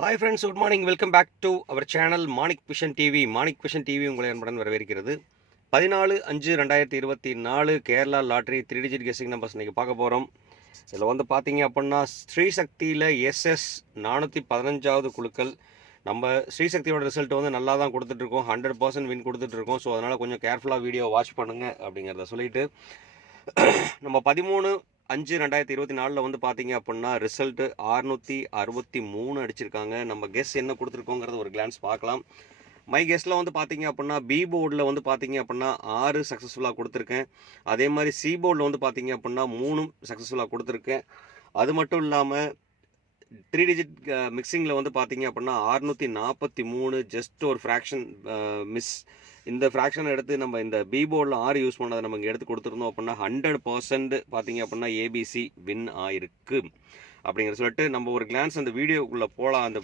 Hi friends, good morning. Welcome back to our channel Manik vision TV. Manik vision TV உங்களை அன்புடன் வரவேற்கிறது. 14/5/2024 Kerala lottery 3 digit guessing numbers இன்றைக்கி பார்க்க போகிறோம். இதில் வந்து பார்த்தீங்க அப்படின்னா ஸ்ரீசக்தியில் எஸ்எஸ் 415வது குழுக்கள். நம்ம ஸ்ரீசக்தியோட ரிசல்ட் வந்து நல்லா தான் கொடுத்துட்ருக்கோம், 100% வின் கொடுத்துட்ருக்கோம். ஸோ அதனால் கொஞ்சம் கேர்ஃபுல்லாக வீடியோ வாட்ச் பண்ணுங்கள் அப்படிங்கிறத சொல்லிவிட்டு, நம்ம 13/5/2024 வந்து பார்த்தீங்க அப்படின்னா ரிசல்ட்டு 663 அடிச்சிருக்காங்க. நம்ம கெஸ் என்ன கொடுத்துருக்கோங்கிறத ஒரு கிளான்ஸ் பார்க்கலாம். மை கெஸ்ட்டில் வந்து பார்த்தீங்க அப்படின்னா பி போர்டில் வந்து பார்த்தீங்க அப்படின்னா 6 சக்ஸஸ்ஃபுல்லாக கொடுத்துருக்கேன். அதே மாதிரி சி போர்டில் வந்து பார்த்தீங்க அப்படின்னா 3 சக்ஸஸ்ஃபுல்லாக கொடுத்துருக்கேன். அது மட்டும் இல்லாமல் 3 டிஜிட் மிக்சிங்கில் வந்து பார்த்தீங்க அப்படின்னா 643 ஜஸ்ட் ஒரு ஃப்ராக்ஷன் மிஸ். இந்த ஃப்ராக்ஷனை எடுத்து நம்ம இந்த பி போர்டில் 6 யூஸ் பண்ணதை நம்ம இங்கே எடுத்து கொடுத்துருந்தோம் அப்படின்னா 100% பார்த்தீங்க அப்படின்னா ஏபிசி வின் ஆயிருக்கு அப்படிங்கிற சொல்லிட்டு நம்ம ஒரு கிளான்ஸ் அந்த வீடியோக்குள்ளே போகலாம். அந்த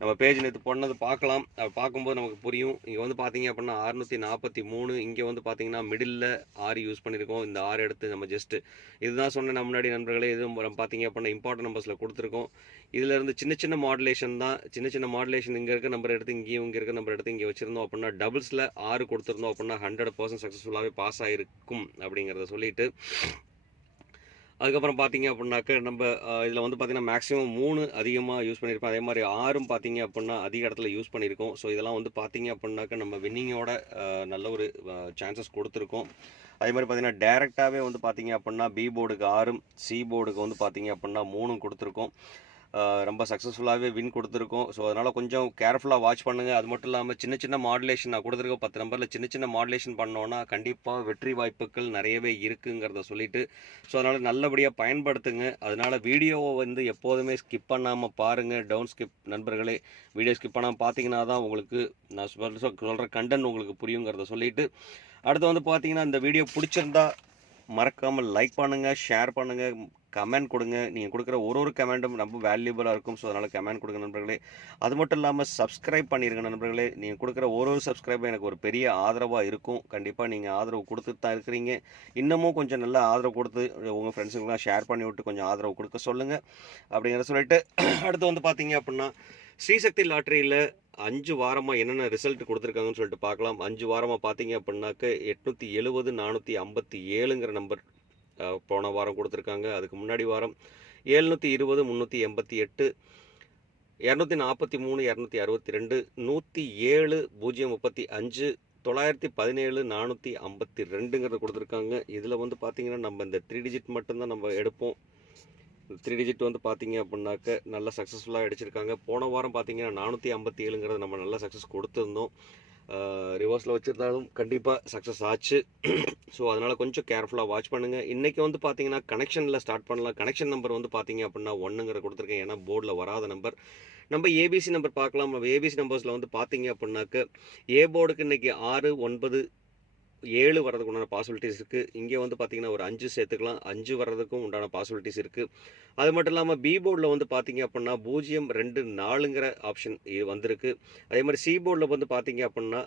நம்ம பேஜ் நேற்று போனது பார்க்கலாம். அது பார்க்கும்போது நமக்கு புரியும். இங்கே வந்து பார்த்தீங்க அப்படின்னா 643, இங்கே வந்து பார்த்தீங்கன்னா மிடில் 6 யூஸ் பண்ணியிருக்கோம். இந்த 6 எடுத்து நம்ம ஜஸ்ட்டு இதுதான் சொன்ன முன்னாடி நண்பர்களே, இதுவும் பார்த்தீங்க அப்படின்னா இம்பார்ட்டன்ட் நம்பர்ஸில் கொடுத்துருக்கோம். இதில் இருந்து சின்ன சின்ன மாடுலேஷன் தான். சின்ன மாடுலேஷன் இங்கே இருக்க நம்பர் எடுத்து இங்கேயும், இங்கே இருக்க நம்பர் எடுத்து இங்கே வச்சுருந்தோம் அப்படின்னா டபுள்ஸில் 6 கொடுத்துருந்தோம் அப்படின்னா 100% சக்ஸஸ்ஃபுல்லாகவே பாஸ் ஆகிருக்கும் அப்படிங்கிறத சொல்லிட்டு, அதுக்கப்புறம் பார்த்தீங்க அப்படின்னாக்க நம்ம இதில் வந்து பார்த்திங்கன்னா மேக்ஸிமம் 3 அதிகமாக யூஸ் பண்ணியிருப்போம். அதே மாதிரி 6ம் பார்த்தீங்க அப்படின்னா அதிக இடத்துல யூஸ் பண்ணியிருக்கோம். ஸோ இதெல்லாம் வந்து பார்த்தீங்க அப்படின்னாக்க நம்ம வின்னிங்கோட நல்ல ஒரு சான்சஸ் கொடுத்துருக்கோம். அதே மாதிரி பார்த்தீங்கன்னா டேரெக்டாகவே வந்து பார்த்தீங்க அப்படின்னா பி போர்டுக்கு 6ம், சி போர்டுக்கு வந்து பார்த்தீங்க அப்படின்னா 3ம் கொடுத்துருக்கோம். ரொம்ப சக்ஸஸ்ஃபுல்லாகவே வின் கொடுத்துருக்கோம். ஸோ அதனால் கொஞ்சம் கேர்ஃபுல்லாக வாட்ச் பண்ணுங்கள். அது மட்டும் இல்லாமல் சின்ன மாடுலேஷன் நான் கொடுத்துருக்கோம் 10 நம்பரில் சின்ன மாடுலேஷன் பண்ணோன்னா கண்டிப்பாக வெற்றி வாய்ப்புகள் நிறையவே இருக்குங்கிறத சொல்லிவிட்டு, ஸோ அதனால் நல்லபடியாக பயன்படுத்துங்க. அதனால் வீடியோவை வந்து எப்போதுமே ஸ்கிப் பண்ணாமல் பாருங்கள். டவுன் ஸ்கிப் நண்பர்களே, வீடியோ ஸ்கிப் பண்ணாமல் பார்த்தீங்கன்னா தான் உங்களுக்கு நான் சொல்கிற கண்டென்ட் உங்களுக்கு புரியுங்கிறத சொல்லிவிட்டு, அடுத்து வந்து பார்த்தீங்கன்னா இந்த வீடியோ பிடிச்சிருந்தா மறக்காமல் லைக் பண்ணுங்கள், ஷேர் பண்ணுங்கள், கமெண்ட் கொடுங்க. நீங்கள் கொடுக்குற ஒரு கமெண்ட்டும் ரொம்ப வேல்யூபிளாக இருக்கும். ஸோ அதனால் கமெண்ட் கொடுங்க நண்பர்களே. அது மட்டும் இல்லாமல் சப்ஸ்கிரைப் பண்ணிடுங்க நண்பர்களே. நீங்கள் கொடுக்குற ஒரு சப்ஸ்கிரைபும் எனக்கு ஒரு பெரிய ஆதரவாக இருக்கும். கண்டிப்பாக நீங்கள் ஆதரவு கொடுத்துட்டு தான் இருக்கிறீங்க. இன்னமும் கொஞ்சம் நல்லா ஆதரவு கொடுத்து உங்கள் ஃப்ரெண்ட்ஸுங்களாம் ஷேர் பண்ணி விட்டு கொஞ்சம் ஆதரவு கொடுக்க சொல்லுங்கள் அப்படிங்கிற சொல்லிட்டு, அடுத்து வந்து பார்த்தீங்க அப்படின்னா ஸ்ரீசக்தி லாட்ரியில் 5 வாரமாக என்னென்ன ரிசல்ட் கொடுத்துருக்காங்கன்னு சொல்லிட்டு பார்க்கலாம். 5 வாரமாக பார்த்தீங்க அப்படின்னாக்க 870 457ங்கிற நம்பர் போன வாரம் கொடுத்துருக்காங்க. அதுக்கு முன்னாடி வாரம் 720 388, 243 262, 107 035, 917 452ங்கிறத கொடுத்துருக்காங்க. இதில் வந்து பார்த்தீங்கன்னா நம்ம இந்த 3 டிஜிட் மட்டும்தான் நம்ம எடுப்போம். 3 டிஜிட் வந்து பார்த்தீங்க அப்படின்னாக்க நல்லா சக்ஸஸ்ஃபுல்லாக அடிச்சிருக்காங்க. போன வாரம் பார்த்தீங்கன்னா 457ங்கிறது நம்ம நல்லா சக்ஸஸ் கொடுத்துருந்தோம். ரிவர்ஸில் வச்சுருந்தாலும் கண்டிப்பாக சக்ஸஸ் ஆச்சு. ஸோ அதனால் கொஞ்சம் கேர்ஃபுல்லாக வாட்ச் பண்ணுங்கள். இன்றைக்கி வந்து பார்த்தீங்கன்னா கனெக்ஷனில் ஸ்டார்ட் பண்ணலாம். கனெக்ஷன் நம்பர் வந்து பார்த்தீங்க அப்படின்னா 1ங்கிற கொடுத்துருக்கேன். ஏன்னா போர்டில் வராத நம்பர். நம்ம ஏபிசி நம்பர் பார்க்கலாம். நம்ம ஏபிசி நம்பர்ஸில் வந்து பார்த்தீங்க அப்படின்னாக்க ஏ போர்டுக்கு இன்றைக்கி 6, 9, 7 வர்றதுக்கு உண்டான பாசிபிலிட்டிஸ் இருக்குது. இங்கே வந்து பார்த்திங்கன்னா ஒரு 5 சேர்த்துக்கலாம். 5 வர்றதுக்கும் உண்டான பாசிபிலிட்டிஸ் இருக்குது. அது மட்டும் இல்லாமல் பி போர்டில் வந்து பார்த்திங்க அப்படின்னா 0, 2, 4ங்கிற ஆப்ஷன் வந்திருக்கு. அதே மாதிரி சி போர்டில் வந்து பார்த்திங்க அப்படின்னா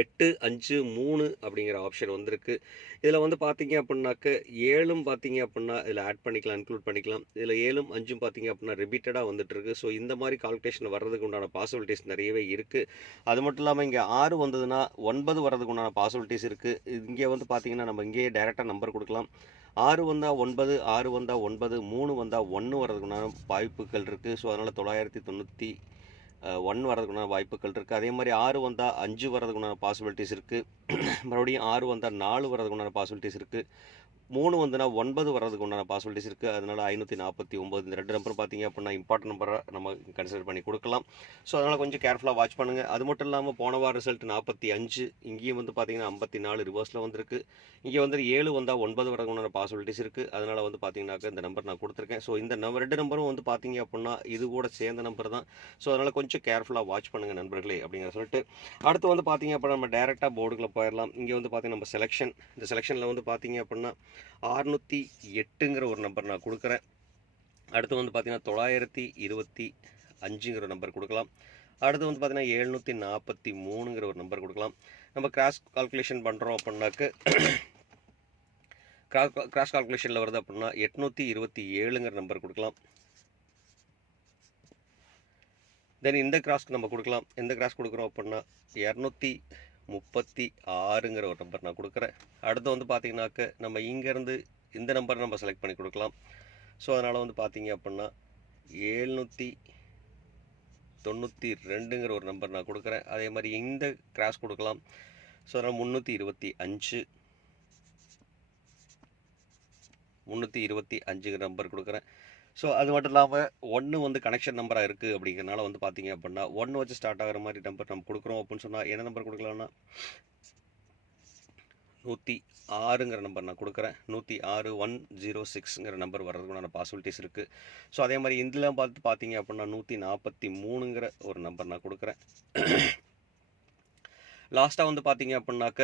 8, 5, 3 அப்படிங்கிற ஆப்ஷன் வந்திருக்கு. இதில் வந்து பார்த்தீங்க அப்படின்னாக்க 7ம் பார்த்தீங்க அப்படின்னா இதில் ஆட் பண்ணிக்கலாம், இன்க்ளூட் பண்ணிக்கலாம். இதில் 7ம் 5ம் பார்த்தீங்க அப்படின்னா ரிப்பீட்டடாக வந்துட்டுருக்கு. ஸோ இந்த மாதிரி கால்குலேஷன் வர்றதுக்கு உண்டான பாசிபிலிட்டிஸ் நிறையவே இருக்குது. அது மட்டும் இல்லாமல் இங்கே 6 வந்ததுன்னா 9 வர்றதுக்கு உண்டான பாசிபிலிட்டிஸ் இருக்குது. இங்கே வந்து பார்த்தீங்கன்னா நம்ம இங்கேயே டைரெக்டாக நம்பர் கொடுக்கலாம். 6 வந்தால் 9, 6 வந்தால் 9, 3 வந்தால் 1 வர்றதுக்கு உண்டான வாய்ப்புகள் இருக்குது. ஸோ அதனால் 991 வரதுக்குண்டான வாய்ப்புகள் இருக்குது. அதே மாதிரி 6 வந்தால் 5 வரதுக்குண்டான பாசிபிலிட்டிஸ் இருக்குது. மறுபடியும் 6 வந்தால் 4 வரதுக்குண்டான பாசிபிலிட்டிஸ் இருக்குது. 3 வந்துன்னா 9 வர்றதுக்கு உண்டான பாசிபிலிட்டிஸ் இருக்குது. அதனால் 549 இந்த 2 நம்பர் பார்த்தீங்க அப்படின்னா இம்பார்ட்டன்ட் நம்பரை நம்ம கன்சிடர் பண்ணி கொடுக்கலாம். ஸோ அதனால் கொஞ்சம் கேர்ஃபுல்லாக வாட்ச் பண்ணுங்கள். அது மட்டும் இல்லாமல் போன வார ரிசல்ட் 45, இங்கேயும் வந்து பார்த்தீங்கன்னா 54 ரிவர்ஸில் வந்திருக்கு. இங்கே வந்து 7 வந்தால் 9 வரதுக்கு உண்டான பாசிபிலிட்டிஸ் இருக்குது. அதனால் வந்து பார்த்தீங்கன்னாக்க இந்த நம்பர் நான் கொடுத்துருக்கேன். ஸோ இந்த 2 நம்பரும் வந்து பார்த்தீங்க அப்படின்னா இது கூட சேர்ந்த நம்பர் தான். ஸோ அதனால் கொஞ்சம் கேர்ஃபுல்லாக வாட்ச் பண்ணுங்கள் நண்பர்களே அப்படிங்கிற சொல்லிட்டு, அடுத்து வந்து பார்த்தீங்க அப்படின்னா நம்ம டேரெக்டாக போர்டுக்குள்ளே போயிடலாம். இங்கே வந்து பார்த்தீங்கன்னா நம்ம செலெக்ஷன், இந்த செலெக்ஷனில் வந்து பார்த்தீங்க அப்படின்னா 608ங்கிற ஒரு நம்பர் நான் கொடுக்குறேன். அடுத்து வந்து பார்த்தீங்கன்னா 925ங்கிற நம்பர் கொடுக்கலாம். அடுத்து வந்து பார்த்தீங்கன்னா 743ங்கிற ஒரு நம்பர் கொடுக்கலாம். நம்ம கிராஸ் கால்குலேஷன் பண்ணுறோம் அப்படின்னாக்க கிராஸ் கால்குலேஷனில் வருது அப்படின்னா 827ங்கிற நம்பர் கொடுக்கலாம். தென் இந்த கிராஸ்க்கு நம்ம கொடுக்கலாம். எந்த கிராஸ் கொடுக்குறோம் அப்படின்னா 236ங்கிற ஒரு நம்பர் நான் கொடுக்குறேன். அடுத்து வந்து பார்த்தீங்கன்னாக்க நம்ம இங்கேருந்து இந்த நம்பரை நம்ம செலக்ட் பண்ணி கொடுக்கலாம். ஸோ அதனால் வந்து பார்த்தீங்க அப்படின்னா 792ங்கிற ஒரு நம்பர் நான் கொடுக்குறேன். அதே மாதிரி இந்த கிராஸ் கொடுக்கலாம். ஸோ அதனால் 325ங்கிற நம்பர் கொடுக்குறேன். ஸோ அது மட்டும் இல்லாமல் 1 வந்து கனெக்ஷன் நம்பராக இருக்குது அப்படிங்கிறனால வந்து பார்த்தீங்க அப்படின்னா 1 வச்சு ஸ்டார்ட் ஆகிற மாதிரி நம்பர் நம்ம கொடுக்குறோம் அப்படின்னு சொன்னால் என்ன நம்பர் கொடுக்கலாம்னா 106ங்கிற நம்பர் நான் கொடுக்குறேன். 106 நம்பர் வர்றதுக்குண்டான பாசிபிலிட்டிஸ் இருக்குது. ஸோ அதே மாதிரி இதில் பார்த்தீங்க அப்படின்னா 143ங்கிற ஒரு நம்பர் நான் கொடுக்குறேன். லாஸ்ட்டாக வந்து பார்த்தீங்க அப்படின்னாக்க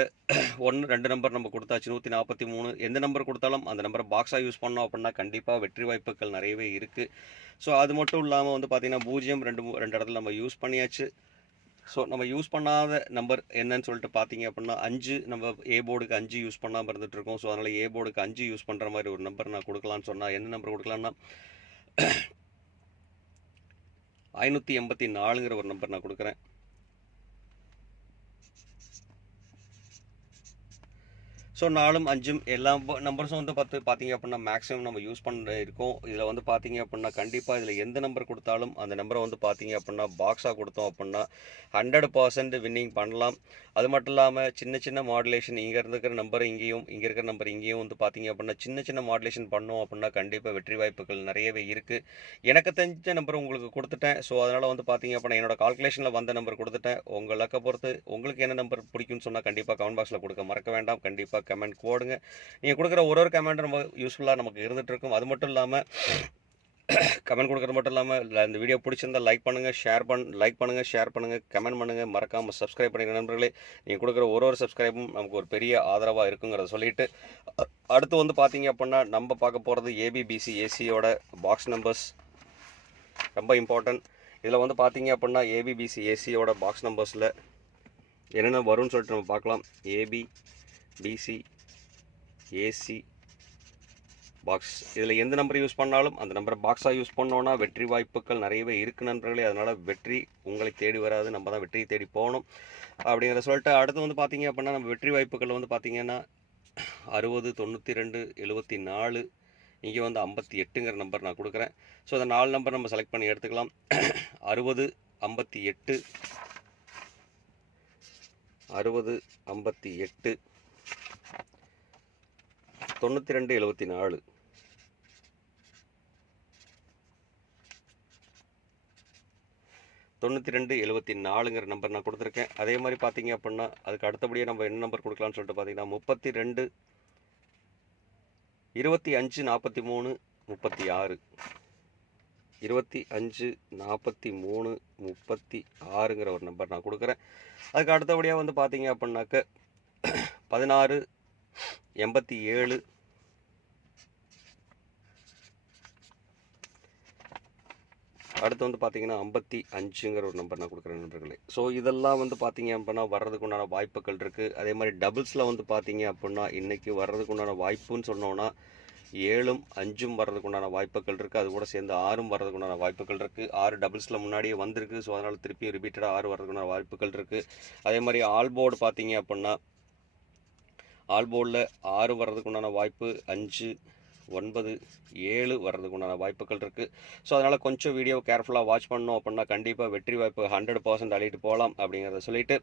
2 நம்பர் நம்ம கொடுத்தாச்சு. 143 எந்த நம்பர் கொடுத்தாலும் அந்த நம்பரை பாக்ஸாக யூஸ் பண்ணோம் அப்படின்னா கண்டிப்பாக வெற்றி வாய்ப்புகள் நிறையவே இருக்குது. ஸோ அது மட்டும் இல்லாமல் வந்து பார்த்தீங்கன்னா 0 2 இடத்துல நம்ம யூஸ் பண்ணியாச்சு. ஸோ நம்ம யூஸ் பண்ணாத நம்பர் என்னன்னு சொல்லிட்டு பார்த்தீங்க அப்படின்னா 5 நம்ம ஏ போர்டுக்கு 5 யூஸ் பண்ணாமல் இருந்துகிட்ருக்கோம். ஸோ அதனால் ஏ போர்டுக்கு 5 யூஸ் பண்ணுற மாதிரி ஒரு நம்பர் நான் கொடுக்கலான்னு சொன்னால் என்ன நம்பர் கொடுக்கலான்னா 584ங்கிற ஒரு நம்பர் நான் கொடுக்குறேன். ஸோ 4 5 எல்லா நம்பர்ஸும் வந்து பார்த்தீங்க அப்படின்னா மேக்ஸிமம் நம்ம யூஸ் பண்ண இருக்கோம். இதில் வந்து பார்த்தீங்க அப்படின்னா கண்டிப்பாக இதில் எந்த நம்பர் கொடுத்தாலும் அந்த நம்பரை வந்து பார்த்தீங்க அப்படின்னா பாக்ஸாக கொடுத்தோம் அப்படின்னா 100% வின்னிங் பண்ணலாம். அது மட்டும் இல்லாமல் சின்ன மாடுலேஷன் இங்கே இருக்கிற நம்பர் இங்கேயும் இங்கே இருக்கிற நம்பர் இங்கேயும் வந்து பார்த்தீங்க அப்படின்னா சின்ன மாடுலேஷன் பண்ணோம் அப்படின்னா கண்டிப்பாக வெற்றி வாய்ப்புகள் நிறையவே இருக்குது. எனக்கு தெரிஞ்ச நம்பர் உங்களுக்கு கொடுத்துட்டேன். ஸோ அதனால் வந்து பார்த்தீங்க அப்படின்னா என்னோட கால்குலேஷனில் வந்த நம்பர் கொடுத்துட்டேன். உங்கள் லக்கை பொறுத்து உங்களுக்கு என்ன நம்பர் பிடிக்கும்னு சொன்னால் கண்டிப்பாக கமெண்ட் பாக்ஸில் கொடுக்க மறக்க வேண்டாம். கண்டிப்பாக கமெண்ட் போடுங்க. நீங்கள் கொடுக்குற ஒரு கமெண்ட் ரொம்ப யூஸ்ஃபுல்லாக நமக்கு இருந்துகிட்டு இருக்கும். அது மட்டும் இல்லாமல் கமெண்ட் கொடுக்குறது மட்டும் இல்லாமல் இந்த வீடியோ பிடிச்சிருந்தால் லைக் பண்ணுங்கள், ஷேர் பண்ணுங்கள், கமெண்ட் பண்ணுங்கள், மறக்காமல் சப்ஸ்கிரைப் பண்ணிடுங்க நண்பர்களே. நீங்கள் கொடுக்குற ஒரு சப்ஸ்கிரைபும் நமக்கு ஒரு பெரிய ஆதரவாக இருக்குங்கிறத சொல்லிவிட்டு அடுத்து வந்து பார்த்தீங்க அப்படின்னா நம்ம பார்க்க போகிறது ஏபிபிசி ஏசியோட பாக்ஸ் நம்பர்ஸ் ரொம்ப இம்பார்ட்டன்ட். இதில் வந்து பார்த்தீங்க அப்படின்னா ஏபிபிசி ஏசியோட பாக்ஸ் நம்பர்ஸில் என்னென்ன வரும்னு சொல்லிட்டு நம்ம பார்க்கலாம். ஏபிபிசி ஏசி பாக்ஸ் இதில் எந்த நம்பர் யூஸ் பண்ணாலும் அந்த நம்பரை பாக்ஸாக யூஸ் பண்ணோன்னா வெற்றி வாய்ப்புகள் நிறையவே இருக்குது நண்பர்களே. அதனால் வெற்றி உங்களை தேடி வராது, நம்ம தான் வெற்றியை தேடி போகணும் அப்படிங்கிற சொல்லிட்டு அடுத்து வந்து பார்த்தீங்க அப்படின்னா நம்ம வெற்றி வாய்ப்புகள் வந்து பார்த்திங்கன்னா 60 92 74 இங்கே வந்து 58ங்கிற நம்பர் நான் கொடுக்குறேன். ஸோ அந்த 4 நம்பர் நம்ம செலக்ட் பண்ணி எடுத்துக்கலாம். 60 58 60 58 92 74 92 74ங்கிற நம்பர் நான் கொடுத்துருக்கேன். அதே மாதிரி பார்த்தீங்க அப்படின்னா அதுக்கு அடுத்தபடியாக நம்ம என்ன நம்பர் கொடுக்கலான்னு சொல்லிட்டு பார்த்தீங்கன்னா 32 25 43 36 25 43 36ங்கிற ஒரு நம்பர் நான் கொடுக்குறேன். அதுக்கு அடுத்தபடியாக வந்து பார்த்தீங்க அப்படின்னாக்க 16 87 அடுத்து வந்து பார்த்தீங்கன்னா 55ங்கிற ஒரு நம்பர் நான் கொடுக்குறேன் நண்பர்களே. ஸோ இதெல்லாம் வந்து பார்த்தீங்க அப்படின்னா வர்றதுக்கு உண்டான வாய்ப்புகள் இருக்குது. அதே மாதிரி டபுள்ஸில் வந்து பார்த்தீங்க அப்படின்னா இன்றைக்கி வர்றதுக்கு உண்டான வாய்ப்புன்னு சொன்னோன்னா 7 5 வர்றதுக்கு உண்டான வாய்ப்புகள் இருக்குது. அது கூட சேர்ந்து 6 வர்றதுக்கு உண்டான வாய்ப்புகள் இருக்குது. 6 டபுள்ஸில் முன்னாடியே வந்திருக்கு. ஸோ அதனால் திருப்பியும் ரிப்பீட்டடாக 6 வர்றதுக்கு உண்டான வாய்ப்புகள் இருக்குது. அதே மாதிரி ஆல் போர்டு பார்த்தீங்க அப்படின்னா ஆல் போர்டில் 6 வர்றதுக்கு உண்டான வாய்ப்பு 5 9 7 வர்றதுக்கு உண்டான வாய்ப்புகள் இருக்குது. ஸோ அதனால் கொஞ்சம் வீடியோ கேர்ஃபுல்லாக வாட்ச் பண்ணோம் அப்படின்னா கண்டிப்பாக வெற்றி வாய்ப்பு 100% அள்ளிட்டு போகலாம் அப்படிங்கிறத சொல்லிவிட்டு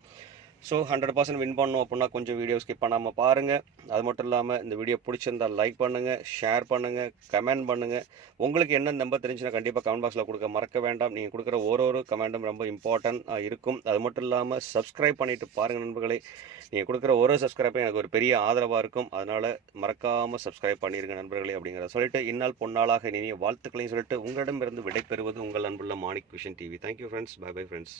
ஸோ 100% வின் பண்ணணும் அப்படின்னா கொஞ்சம் வீடியோ ஸ்கிப் பண்ணாமல் பாருங்கள். அது மட்டும் இல்லாமல் இந்த வீடியோ பிடிச்சிருந்தால் லைக் பண்ணுங்கள், ஷேர் பண்ணுங்கள், கமெண்ட் பண்ணுங்கள். உங்களுக்கு என்ன நம்பர் தெரிஞ்சுன்னா கண்டிப்பாக கமெண்ட் பாக்ஸில் கொடுக்க மறக்க வேண்டாம். நீங்கள் கொடுக்குற ஒரு கமெண்ட்டும் ரொம்ப இம்பார்ட்டன்ட் இருக்கும். அது மட்டும் இல்லாமல் சப்ஸ்கிரைப் பண்ணிவிட்டு பாருங்கள் நண்பர்களே. நீங்கள் கொடுக்குற ஒரு சப்ஸ்கிரைபும் எனக்கு ஒரு பெரிய ஆதரவாக இருக்கும். அதனால் மறக்காமல் சப்ஸ்கிரைப் பண்ணிடுங்க நண்பர்களே அப்படிங்கிறத சொல்லிட்டு இந்நாள் பொன்னாளாக இனிய வாழ்த்துக்களையும் சொல்லிட்டு உங்களிடமிருந்து விடைபெறுவது உங்கள் அன்புள்ள Manik vision TV. Thank you friends. Bye bye friends.